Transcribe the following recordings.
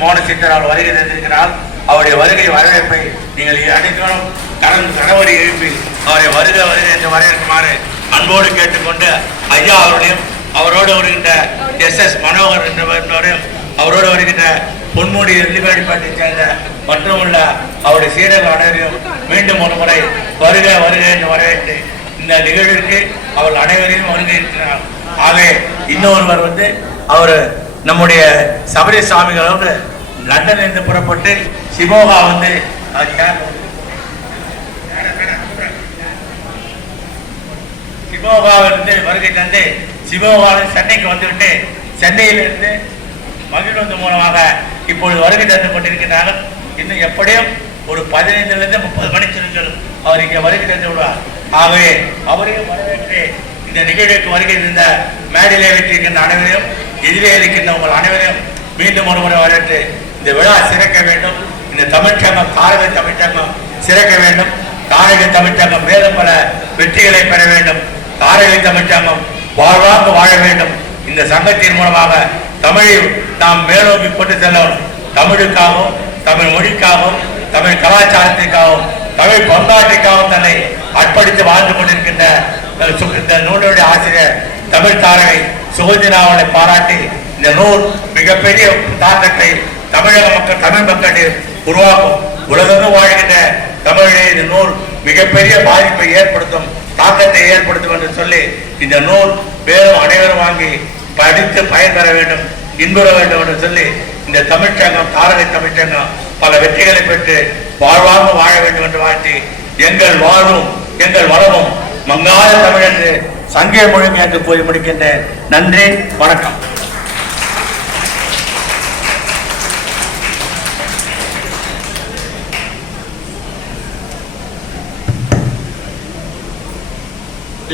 மோனசித்தரால் வருகை தந்திருக்கிறார் அவருடைய வருகை வரவேற்பை நீங்கள் அனைத்தும் கடன் கணவரை எழுப்பி அவருடைய வருக வருகை என்று வரவேற்குமாறு அன்போடு கேட்டுக்கொண்டு ஐயா அவர்களையும் அவரோடு வருகின்ற எஸ் எஸ் மனோகர் என்றவரையும் அவரோடு வருகின்ற பொன்முடி எல்லிவாடிப்பாட்டை சேர்ந்த மற்றும் உள்ள அவருடைய சீரக அனைவரையும் மீண்டும் ஒரு முறை வருக வருக என்று வரவேற்று இந்த நிகழ்விற்கு அவள் அனைவரையும் வருகை இருக்கிறார் ஆகவே இன்னொருவர் வந்து அவர் நம்முடைய சபரி சுவாமிகளோடு லண்டன் இருந்து புறப்பட்டு சிமோகா வந்து அஹ், கே- சிமோகாவிலிருந்து வருகை தந்து சிமோகாவில் சென்னைக்கு வந்துவிட்டு சென்னையிலிருந்து மகிழ்வந்து மூலமாக இப்பொழுது வருகை தந்து கொண்டிருக்கிறார்கள். இன்னும் எப்படியும் ஒரு பதினைந்துலேருந்து முப்பது மணிச்சிருங்கள் அவர் இங்கே வருகை தந்து விடுவார். ஆகவே அவரையும் வரவேற்று இந்த நிகழ்வுக்கு வருகை தந்த மேடையிலே வைத்திருக்கின்ற அனைவரையும் எதிரே இருக்கின்ற உங்கள் அனைவரையும் மீண்டும் ஒரு முறை வரவேற்று இந்த விழா சிறக்க வேண்டும். இந்த தமிழ்ச்சங்கம் காரக தமிழ்ச்சங்கம் சிறக்க வேண்டும். காரக தமிழ்ச்சங்கம் மேலும் பல வெற்றிகளை பெற வேண்டும். காரக தமிழ்ச்சங்கம் வாழ்வாக வாழ வேண்டும். இந்த சங்கத்தின் மூலமாக தமிழை நாம் மேலோக்கி கொண்டு செல்லணும். தமிழுக்காகவும் தமிழ் மொழிக்காகவும் தமிழ் கலாச்சாரத்திற்காகவும் தமிழ் பண்பாட்டிற்காகவும் தன்னை அர்ப்பணித்து வாழ்ந்து கொண்டிருக்கின்ற நூலுடைய ஆசிரியர் தமிழ் தாரகை சுகந்திரா பாராட்டி இந்த நூல் மிகப்பெரிய தாக்கத்தை தமிழக மக்கள் தமிழ் மக்களில் உருவாக்கும். உலகெங்கும் வாழ்கின்ற தமிழிலே இந்த நூல் மிகப்பெரிய பாதிப்பை ஏற்படுத்தும் தாக்கத்தை ஏற்படுத்தும் என்று சொல்லி இந்த நூல் மேலும் அனைவரும் வாங்கி படித்து பயன்பெற வேண்டும் இன்புற வேண்டும் என்று சொல்லி இந்த தமிழ்ச்சங்கம் தாரகை தமிழ்ச்சங்கம் பல வெற்றிகளை பெற்று வாழ்வாங்க வாழ வேண்டும் என்று வாழ்த்தி எங்கள் வாழ்வும் எங்கள் வளமும் மங்காத தமிழ் என்று சங்கே முழுமையாக போய் முடிக்கின்றேன். நன்றி வணக்கம்.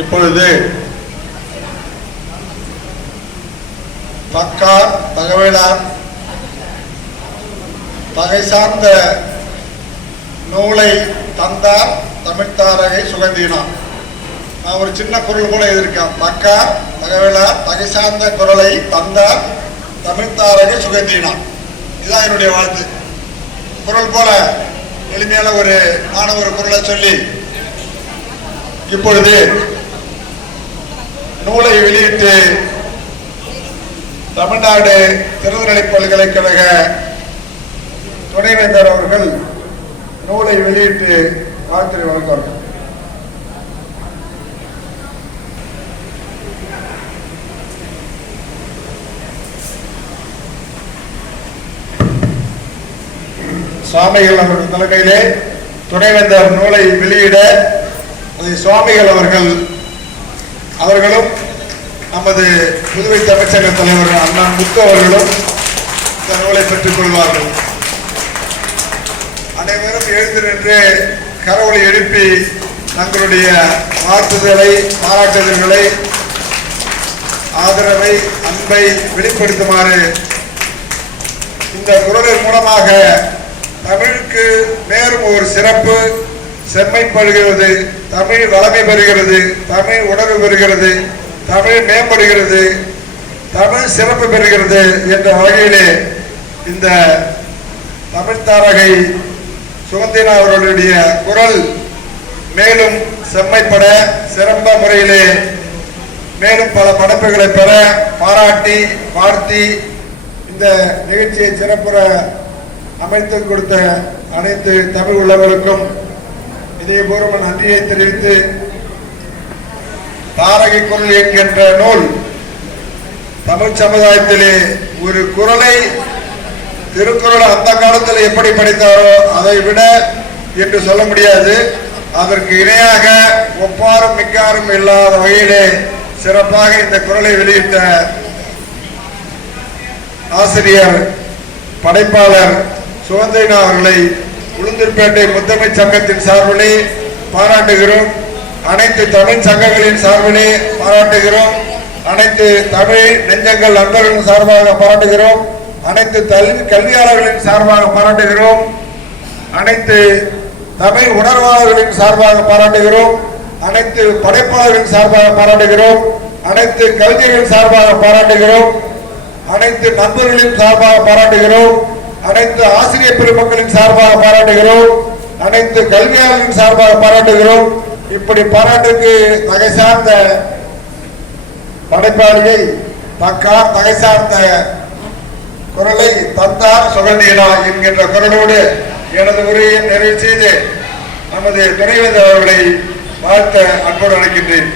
இப்பொழுது தக்கார் தகவலா தகை சார்ந்த நூலை தந்தார் தமிழ்த்தாரகை சுகந்தீனார் நான் ஒரு சின்ன குரல் கூட எழுதியிருக்கேன் தக்கார் தகவலார் தகை சார்ந்த குரலை தந்தார் தமிழ்த்தாரகை சுகந்தீனார் இதுதான் என்னுடைய வாழ்த்து. குரல் போல எளிமையான ஒரு மாணவர் குரலை சொல்லி இப்பொழுது நூலை வெளியிட்டு தமிழ்நாடு திருநெல்வேலி பல்கலைக்கழக துணைவேந்தர் அவர்கள் நூலை வெளியிட்டு வாழ்த்து வழங்குவார்கள். சுவாமிகள் அவர்கள் தலைமையிலே துணைவேந்தர் நூலை வெளியிட அதை சுவாமிகள் அவர்கள் அவர்களும் நமது புதுவை தமிழ்ச்சங்க தலைவர் அண்ணா முத்து அவர்களும் இந்த நூலை பெற்றுக் கொள்வார்கள். அனைவரும் எழுந்து நின்று கரவொலி எழுப்பி தங்களுடைய வாழ்த்துதலை பாராட்டுதல்களை ஆதரவை அன்பை வெளிப்படுத்துமாறு இந்த குரலின் மூலமாக தமிழுக்கு மேலும் ஒரு சிறப்பு செம்மைப்படுகிறது தமிழ் வளமை பெறுகிறது தமிழ் உணர்வு பெறுகிறது தமிழ் மேம்படுகிறது தமிழ் சிறப்பு பெறுகிறது என்ற வகையிலே இந்த தமிழ் தாரகை சுகந்தினா அவர்களுடைய குரல் மேலும் செம்மைப்பட சிறந்த முறையிலே மேலும் பல படைப்புகளை பெற பாராட்டி வாழ்த்தி இந்த நிகழ்ச்சியை சிறப்புற அமைத்து கொடுத்த அனைத்து தமிழ் உள்ளவர்களுக்கும் இதயபூர்வ நன்றியை தெரிவித்து தாரகை குரல் என்கின்ற நூல் தமிழ் சமுதாயத்திலே ஒரு குரலை திருக்குறள் அந்த காலத்தில் எப்படி படித்தாரோ அதை விட என்று சொல்ல முடியாது. அதற்கு இணையாக ஒப்பாரும் மிக்காரும் இல்லாத வகையிலே சிறப்பாக இந்த குரலை வெளியிட்ட ஆசிரியர் படைப்பாளர் சுகந்திரனா அவர்களை உளுந்தூர்பேட்டை முத்தமை சங்கத்தின் சார்பிலே பாராட்டுகிறோம். அனைத்து தமிழ் சங்கங்களின் சார்பிலே பாராட்டுகிறோம். அனைத்து தமிழ் நெஞ்சங்கள் அன்பர்களின் சார்பாக பாராட்டுகிறோம். அனைத்து கல்வி கல்வியாளர்களின் சார்பாக பாராட்டுகிறோம். அனைத்து தமிழ் உணர்வாளர்களின் சார்பாக பாராட்டுகிறோம். அனைத்து படைப்பாளர்களின் சார்பாக பாராட்டுகிறோம். அனைத்து கவிஞர்களின் சார்பாக பாராட்டுகிறோம். அனைத்து நண்பர்களின் சார்பாக பாராட்டுகிறோம். அனைத்து ஆசிரியர் பெருமக்களின் சார்பாக பாராட்டுகிறோம். அனைத்து கல்வியாளர்களின் சார்பாக பாராட்டுகிறோம். இப்படி பாராட்டுக்கு தகை சார்ந்த படைப்பாளியை தக்கா தகை சார்ந்த குரலை தந்தார் சுகந்தீனா என்கின்ற குரலோடு எனது உரையை நிறைவு செய்து நமது துணைவேந்தர் அவர்களை வாழ்த்த அன்போடு அழைக்கின்றேன்.